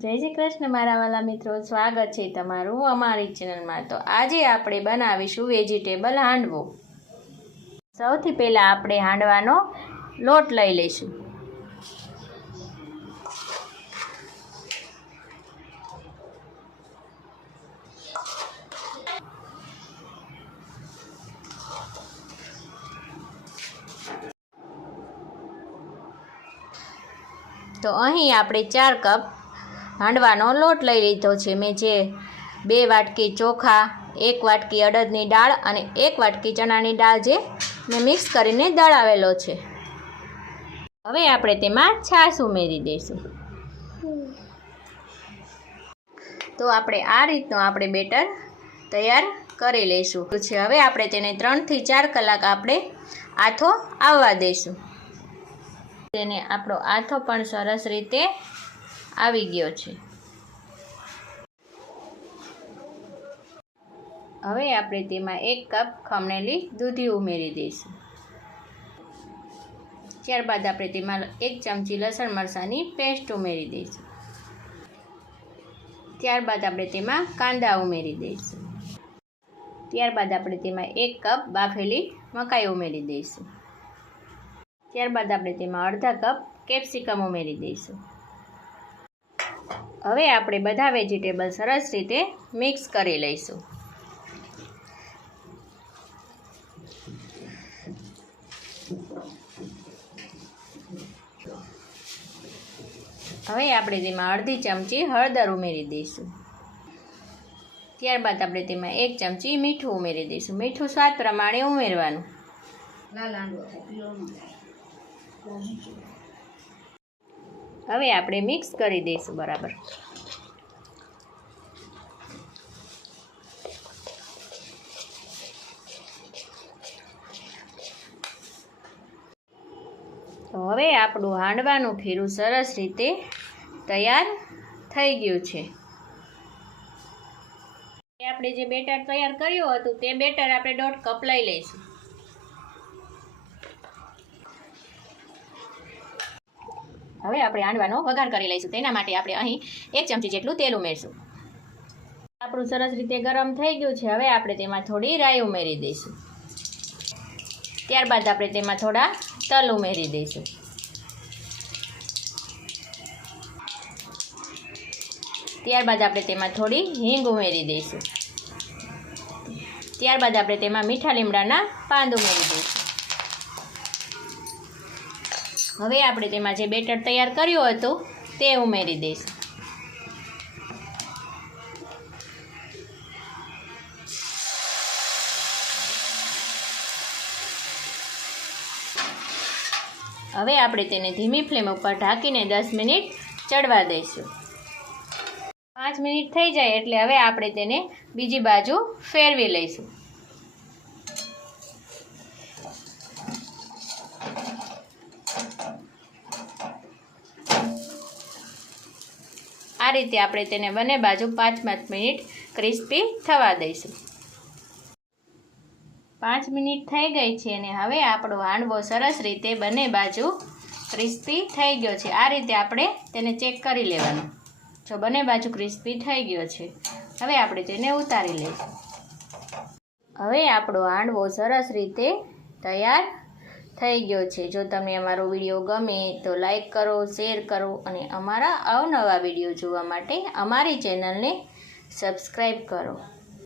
જય શ્રી કૃષ્ણ મારા વાલા મિત્રો, સ્વાગત છે તમારું અમારી ચેનલમાં। તો આજે આપણે બનાવીશું વેજીટેબલ હાંડવો। સૌથી પહેલાં આપણે હાંડવાનો લોટ લઈ લઈશું। તો અહીં આપણે 4 કપ હાંડવાનો લોટ લઈ લીધો છે। મેં જે 2 વાટકી ચોખા, 1 વાટકી અડદની દાળ અને 1 વાટકી ચણાની દાળ જે મેં મિક્સ કરીને દળાવેલો છે। હવે આપણે તેમાં છાશ ઉમેરી દઈશું। તો આપણે આ રીતનું આપણે બેટર તૈયાર કરી લઈશું છે। હવે આપણે તેને 3 થી 4 કલાક આપણે આથો આવવા દઈશું। તેને આપણો આથો પણ સરસ રીતે આવી ગયો છે। હવે આપણે તેમાં 1 કપ ખમણેલી દૂધી ઉમેરી દઈશું। ત્યારબાદ આપણે તેમાં 1 ચમચી લસણ મરચાંની પેસ્ટ ઉમેરી દઈશું। ત્યારબાદ આપણે તેમાં કાંદા ઉમેરી દઈશું। ત્યારબાદ આપણે તેમાં 1 કપ બાફેલી મકાઈ ઉમેરી દઈશું। ત્યારબાદ આપણે તેમાં અડધા કપ કેપ્સિકમ ઉમેરી દઈશું। હવે આપણે બધા વેજીટેબલ સરસ રીતે મિક્સ કરી લઈશું। હવે આપણે તેમાં અડધી ચમચી હળદર ઉમેરી દઈશું। ત્યારબાદ આપણે તેમાં 1 ચમચી મીઠું ઉમેરી દઈશું। મીઠું સ્વાદ પ્રમાણે ઉમેરવાનું। હવે આપણે મિક્સ કરી દઈશું બરાબર। તો હવે આપણું હાંડવાનું ખીરું સરસ રીતે તૈયાર થઈ ગયું છે। આપણે જે બેટર તૈયાર કર્યું હતું તે બેટર આપણે 1.5 કપ લઈ લઈશું। હવે આપણે હાંડવાનો વઘાર કરી લઈશું। તેના માટે આપણે અહીં 1 ચમચી જેટલું તેલ ઉમેરશું। આપણું સરસ રીતે ગરમ થઈ ગયું છે। હવે આપણે તેમાં થોડી રાઈ ઉમેરી દઈશું। ત્યારબાદ આપણે તેમાં થોડા તલ ઉમેરી દઈશું। ત્યારબાદ આપણે તેમાં થોડી હિંગ ઉમેરી દઈશું। ત્યારબાદ આપણે તેમાં મીઠા લીમડાના પાન ઉમેરી દઈશું। હવે આપણે તેમાં જે બેટર તૈયાર કર્યું હતું તે ઉમેરી દઈશું। હવે આપણે તેને ધીમી ફ્લેમ ઉપર ઢાંકીને 10 મિનિટ ચડવા દઈશું। 5 મિનિટ થઈ જાય એટલે હવે આપણે તેને બીજી બાજુ ફેરવી લઈશું। આ રીતે આપણે તેને બંને બાજુ 5 મિનિટ ક્રિસ્પી થવા દઈશું। 5 મિનિટ થઈ ગઈ છે અને હવે આપણો હાંડવો સરસ રીતે બંને બાજુ ક્રિસ્પી થઈ ગયો છે। આ રીતે આપણે તેને ચેક કરી લેવાનું। જો બંને બાજુ ક્રિસ્પી થઈ ગયો છે, હવે આપણે તેને ઉતારી લઈશું। હવે આપણો હાંડવો સરસ રીતે તૈયાર થઈ ગયો છે। જો તમને અમારો વિડીયો ગમે તો લાઈક કરો, શેર કરો અને અમારા અવનવા વિડીયો જોવા માટે અમારી ચેનલને સબસ્ક્રાઈબ કરો।